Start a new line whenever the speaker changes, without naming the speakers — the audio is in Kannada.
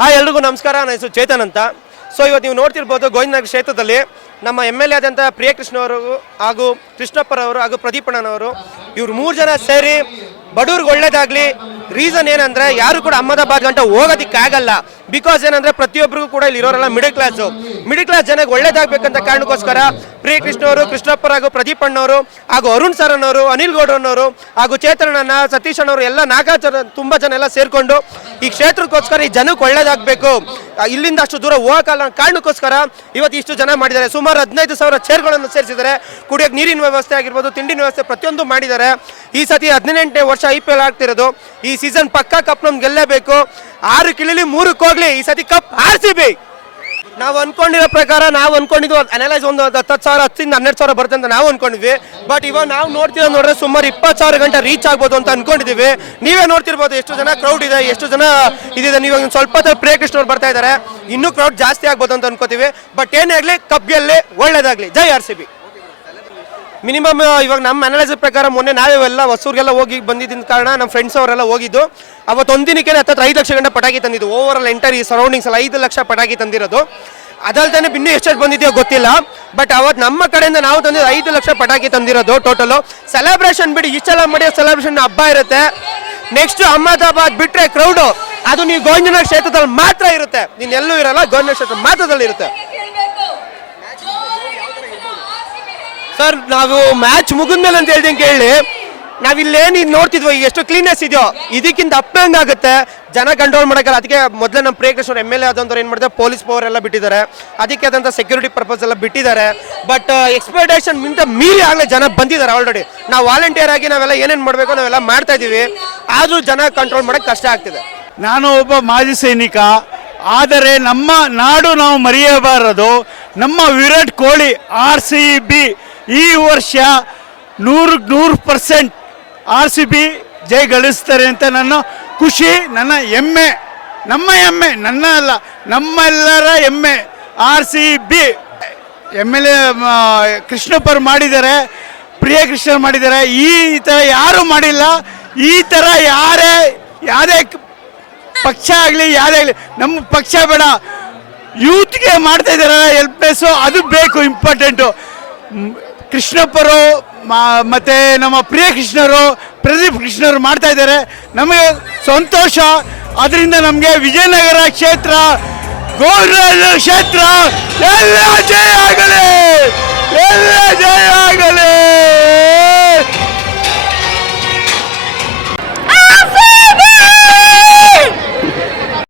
ಹಾಯ್ ಎಲ್ರಿಗೂ ನಮಸ್ಕಾರ. ನನ್ನ ಹೆಸರು ಚೇತನ್ ಅಂತ. ಸೊ ಇವತ್ತು ನೀವು ನೋಡ್ತಿರ್ಬೋದು ಗೋವಿಂದನಗರ ಕ್ಷೇತ್ರದಲ್ಲಿ ನಮ್ಮ ಎಂ ಎಲ್ ಎ ಆದಂಥ ಪ್ರಿಯಕೃಷ್ಣ ಅವರು ಹಾಗೂ ಕೃಷ್ಣಪ್ಪರವರು ಹಾಗೂ ಪ್ರದೀಪಣ್ಣನವರು ಇವರು ಮೂರು ಜನ ಸೇರಿ ಬಡವ್ರಿಗೆ ಒಳ್ಳೇದಾಗ್ಲಿ. ರೀಸನ್ ಏನಂದ್ರೆ ಯಾರು ಕೂಡ ಅಹಮದಾಬಾದ್ ಗಂಟ ಹೋಗೋದಿಕ್ಕೆ ಆಗಲ್ಲ ಬಿಕಾಸ್ ಏನಂದ್ರೆ ಪ್ರತಿಯೊಬ್ಬರಿಗೂ ಕೂಡ ಇಲ್ಲಿ ಇರೋರೆಲ್ಲ ಮಿಡಲ್ ಕ್ಲಾಸ್ ಮಿಡಲ್ ಕ್ಲಾಸ್ ಜನಕ್ಕೆ ಒಳ್ಳೇದಾಗಬೇಕಂತ ಕಾರಣಕ್ಕೋಸ್ಕರ ಪ್ರೀ ಅವರು ಕೃಷ್ಣಪ್ಪರ ಹಾಗೂ ಪ್ರದೀಪ್ ಅಣ್ಣವರು ಹಾಗೂ ಅರುಣ್ ಸರ್ ಅವರು ಅನಿಲ್ ಗೌಡನವರು ಹಾಗೂ ಚೇತನಣ್ಣ ಸತೀಶ್ ಅಣ್ಣವರು ಎಲ್ಲ ನಾಲ್ಕು ಜನ, ತುಂಬ ಜನ ಎಲ್ಲ ಸೇರ್ಕೊಂಡು ಈ ಕ್ಷೇತ್ರಕ್ಕೋಸ್ಕರ ಈ ಜನಕ್ಕೆ ಒಳ್ಳೇದಾಗಬೇಕು. ಇಲ್ಲಿಂದ ಅಷ್ಟು ದೂರ ಹೋಗಲ್ಲ ಕಾರಣಕ್ಕೋಸ್ಕರ ಇವತ್ತು ಇಷ್ಟು ಜನ ಮಾಡಿದ್ದಾರೆ. ಸುಮಾರು ಹದಿನೈದು ಸಾವಿರ ಚೇರ್ಗಳನ್ನು ಸೇರಿಸಿದ್ದಾರೆ. ಕುಡಿಯೋಕೆ ನೀರಿನ ವ್ಯವಸ್ಥೆ ಆಗಿರ್ಬೋದು, ತಿಂಡಿನ ವ್ಯವಸ್ಥೆ ಪ್ರತಿಯೊಂದು ಮಾಡಿದ್ದಾರೆ. ಈ ಸತಿ ಹದಿನೆಂಟನೇ ವರ್ಷ ಐ ಪಿ ಎಲ್ ಆಗ್ತಿರೋದು. ಈ ಸೀಸನ್ ಪಕ್ಕಾ ಕಪ್ ನಮ್ಗೆ ಗೆಲ್ಲೇಬೇಕು. ಆರು ಕಿಳಿಲಿ ಮೂರಕ್ಕೆ ಹೋಗ್ಲಿ ಈ ಸತಿ ಕಪ್ ಆರ್ ಸಿ ಬಿ. ನಾವು ಅನ್ಕೊಂಡಿರೋ ಪ್ರಕಾರ, ನಾವು ಅನ್ಕೊಂಡಿದ್ವು ಅನಲೈಸ್ ಒಂದು ಹತ್ತು ಸಾವಿರ, ಹತ್ತಿಂದ ಹನ್ನೆರಡು ಸಾವಿರ ಬರುತ್ತೆ ಅಂತ ನಾವು ಅನ್ಕೊಂಡಿದ್ವಿ. ಬಟ್ ಇವಾಗ ನಾವು ನೋಡ್ತಿರೋ ನೋಡಿದ್ರೆ ಸುಮಾರು ಇಪ್ಪತ್ತು ಸಾವಿರ ಗಂಟೆ ರೀಚ್ ಆಗ್ಬೋದು ಅಂತ ಅನ್ಕೊಂಡಿದೀವಿ ನೀವೇ ನೋಡ್ತಿರ್ಬೋದು ಎಷ್ಟು ಜನ ಕ್ರೌಡ್ ಇದೆ, ಎಷ್ಟು ಜನ ಇದಿದೆ. ನೀವು ಸ್ವಲ್ಪ ಪ್ರಿಯ ಕೃಷ್ಣ ಬರ್ತಾ ಇದ್ದಾರೆ ಇನ್ನೂ ಕ್ರೌಡ್ ಜಾಸ್ತಿ ಆಗ್ಬೋದು ಅಂತ ಅನ್ಕೋತೀವಿ. ಬಟ್ ಏನೇ ಆಗಲಿ ಕಪ್ ಒಳ್ಳೇದಾಗ್ಲಿ. ಜೈ ಆರ್ ಸಿ ಬಿ. ಮಿನಿಮಮ್ ಇವಾಗ ನಮ್ಮ ಅನಲೈಸ್ ಪ್ರಕಾರ ಮೊನ್ನೆ ನಾವೆಲ್ಲ ಹೊಸೂರಿಗೆಲ್ಲ ಹೋಗಿ ಬಂದಿದ್ದ ಕಾರಣ ನಮ್ಮ ಫ್ರೆಂಡ್ಸ್ ಅವರೆಲ್ಲ ಹೋಗಿದ್ದು. ಅವತ್ತು ಒಂದಿನಕ್ಕೆ ಹತ್ತತ್ರ ಐದು ಲಕ್ಷ ಗಂಟೆ ಪಟಾಕಿ ತಂದಿದ್ದು. ಓವರ್ ಆಲ್ ಎಂಟರ್ ಈ ಸರೌಂಡಿಂಗ್ಸ್ ಅಲ್ಲಿ ಐದು ಲಕ್ಷ ಪಟಾಕಿ ತಂದಿರೋದು. ಅದಲ್ದೇ ಇನ್ನೂ ಎಷ್ಟೆಷ್ಟು ಬಂದಿದೆಯೋ ಗೊತ್ತಿಲ್ಲ. ಬಟ್ ಅವತ್ತು ನಮ್ಮ ಕಡೆಯಿಂದ ನಾವು ತಂದಿದ್ದು ಐದು ಲಕ್ಷ ಪಟಾಕಿ ತಂದಿರೋದು ಟೋಟಲು ಸೆಲೆಬ್ರೇಷನ್ ಬಿಡಿ, ಇಷ್ಟೆಲ್ಲ ಮಾಡಿಯೋ ಸೆಲೆಬ್ರೇಷನ್ ಹಬ್ಬ ಇರುತ್ತೆ. ನೆಕ್ಸ್ಟ್ ಅಹಮದಾಬಾದ್ ಬಿಟ್ರೆ ಕ್ರೌಡು ಅದು ನೀವು ಗೋಂಜನ ಕ್ಷೇತ್ರದಲ್ಲಿ ಮಾತ್ರ ಇರುತ್ತೆ. ನೀನೆಲ್ಲೂ ಇರಲ್ಲ ಗೋಂಜನ ಕ್ಷೇತ್ರ ಮಾತ್ರದಲ್ಲಿ ಇರುತ್ತೆ. ಸರ್, ನಾವು ಮ್ಯಾಚ್ ಮುಗಿದ್ಮೇಲೆ ಅಂತ ಹೇಳ್ದಂಗೆ ಕೇಳಿ ನಾವಿಲ್ಲೇನು ಇದು ನೋಡ್ತಿದ್ವಿ ಎಷ್ಟು ಕ್ಲೀನೆಸ್ ಇದೆಯೋ, ಇದಕ್ಕಿಂತ ಅಪ್ಪ ಆಗುತ್ತೆ. ಜನ ಕಂಟ್ರೋಲ್ ಮಾಡೋಕ್ಕಲ್ಲ, ಅದಕ್ಕೆ ಮೊದಲೇ ನಮ್ಮ ಪ್ರಿಯಕೃಷ್ಣ ಎಂ ಎಲ್ ಎ ಆದಂಥವ್ರು ಏನು ಮಾಡಿದೆ ಪೊಲೀಸ್ ಪವರ್ ಎಲ್ಲ ಬಿಟ್ಟಿದ್ದಾರೆ. ಅದಕ್ಕೆ ಆದಂಥ ಸೆಕ್ಯೂರಿಟಿ ಪರ್ಪಸ್ ಎಲ್ಲ ಬಿಟ್ಟಿದ್ದಾರೆ. ಬಟ್ ಎಕ್ಸ್ಪೆಕ್ಟೇಷನ್ ಮಿಂತ ಮೀರಿ ಆಗಲೇ ಜನ ಬಂದಿದ್ದಾರೆ ಆಲ್ರೆಡಿ ನಾವು ವಾಲಂಟಿಯರ್ ಆಗಿ ನಾವೆಲ್ಲ ಏನೇನು ಮಾಡಬೇಕು ನಾವೆಲ್ಲ ಮಾಡ್ತಾ ಇದ್ದೀವಿ. ಆದರೂ ಜನ ಕಂಟ್ರೋಲ್ ಮಾಡೋಕ್ಕೆ ಕಷ್ಟ ಆಗ್ತಿದೆ.
ನಾನು ಒಬ್ಬ ಮಾಜಿ ಸೈನಿಕ, ಆದರೆ ನಮ್ಮ ನಾಡು ನಾವು ಮರೆಯಬಾರದು. ನಮ್ಮ Virat Kohli R C B ಈ ವರ್ಷ ನೂರು ನೂರು ಪರ್ಸೆಂಟ್ ಆರ್ ಸಿ ಬಿ ಜೈ ಗಳಿಸ್ತಾರೆ ಅಂತ ನನ್ನ ಖುಷಿ, ನನ್ನ ಹೆಮ್ಮೆ, ನಮ್ಮ ಹೆಮ್ಮೆ, ನನ್ನ ಅಲ್ಲ, ನಮ್ಮೆಲ್ಲರ ಹೆಮ್ಮೆ. R C B M L A ಕೃಷ್ಣಪ್ಪರು ಮಾಡಿದ್ದಾರೆ, ಪ್ರಿಯ ಕೃಷ್ಣ ಮಾಡಿದ್ದಾರೆ. ಈ ಥರ ಯಾರೂ ಮಾಡಿಲ್ಲ, ಈ ಥರ ಯಾರೇ ಯಾವುದೇ ಪಕ್ಷ ಆಗಲಿ, ಯಾರೇ ಆಗಲಿ, ನಮ್ಮ ಪಕ್ಷ ಬೇಡ. ಯೂತ್ಗೆ ಮಾಡ್ತಾ ಇದ್ದಾರೆ ಎಲ್ಪ್ಲೆಸ್ಸು ಅದು ಬೇಕು ಇಂಪಾರ್ಟೆಂಟು ಕೃಷ್ಣಪ್ಪರು ಮತ್ತು ನಮ್ಮ ಪ್ರಿಯ ಕೃಷ್ಣರು, ಪ್ರದೀಪ್ ಕೃಷ್ಣರು ಮಾಡ್ತಾ ಇದ್ದಾರೆ. ನಮಗೆ ಸಂತೋಷ. ಅದರಿಂದ ನಮಗೆ ವಿಜಯನಗರ ಕ್ಷೇತ್ರ ಗೋಲ್ ಕ್ಷೇತ್ರ, ಎಲ್ಲ ಜಯ